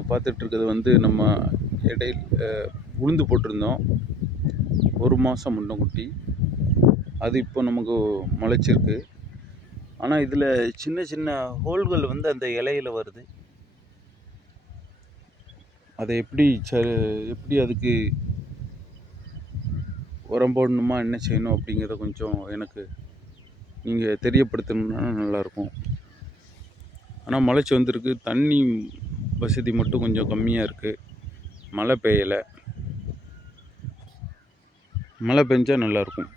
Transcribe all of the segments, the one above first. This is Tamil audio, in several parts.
நீங்கள் பார்த்துட்ருக்கிறது வந்து நம்ம இடையில் உளுந்து போட்டிருந்தோம். 1 மாதம் முன்னக்குட்டி. அது இப்போ நமக்கு முளைச்சிருக்கு. ஆனால் இதில் சின்ன சின்ன ஹோல்கள் வந்து அந்த இலையில் வருது. அதை எப்படி அதுக்கு உரம் போடணுமா, என்ன செய்யணும் அப்படிங்கிறத கொஞ்சம் எனக்கு நீங்கள் தெரியப்படுத்தணுன்னா நல்லாயிருக்கும். ஆனால் முளைச்சி வந்திருக்கு. தண்ணி வசதி மட்டும் கொஞ்சம் கம்மியாக இருக்குது. மழை பெய்யலை. மழை பெஞ்சா நல்லாயிருக்கும்.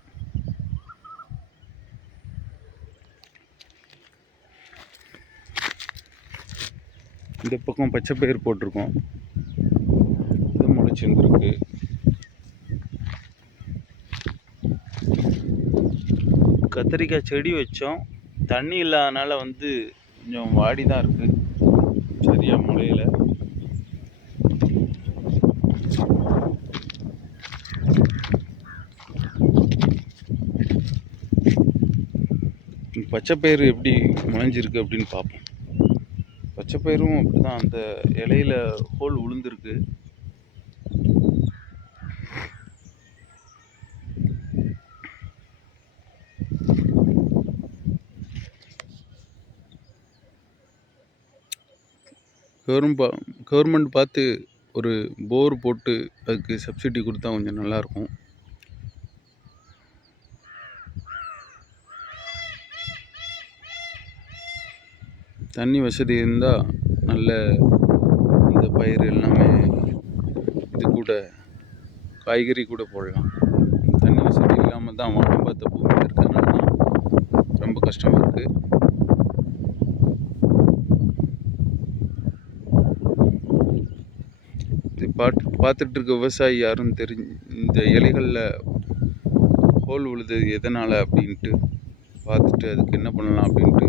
இந்த பக்கம் பச்சை பயிர் போட்டிருக்கோம். இது முளைச்சி வந்திருக்கு. கத்திரிக்காய் செடி வச்சோம். தண்ணி இல்லாதனால வந்து கொஞ்சம் வாடி தான் இருக்குது. சரியாக முளையல. பச்சைப்பயிறு எப்படி முளைஞ்சிருக்கு அப்படின்னு பார்ப்போம். பச்சைப்பயிரும் அப்படி தான், அந்த இலையில ஹோல் விழுந்திருக்கு. கவர்மெண்ட் பார்த்து ஒரு போர் போட்டு அதுக்கு சப்சிடி கொடுத்தா கொஞ்சம் நல்லாயிருக்கும். தண்ணி வசதி இருந்தால் நல்ல இந்த பயிர் எல்லாமே இது கூட காய்கறி கூட போடலாம். தண்ணி வசதி இல்லாமல் தான் வானம் பார்த்த பூமி இருக்கிறதுனால தான் ரொம்ப கஷ்டமாக இருக்குது. இது பார்த்துட்டு இருக்க விவசாயி யாரும் இந்த இலைகளில் ஹோல் விழுது எதனால் அப்படின்ட்டு பார்த்துட்டு அதுக்கு என்ன பண்ணலாம் அப்படின்ட்டு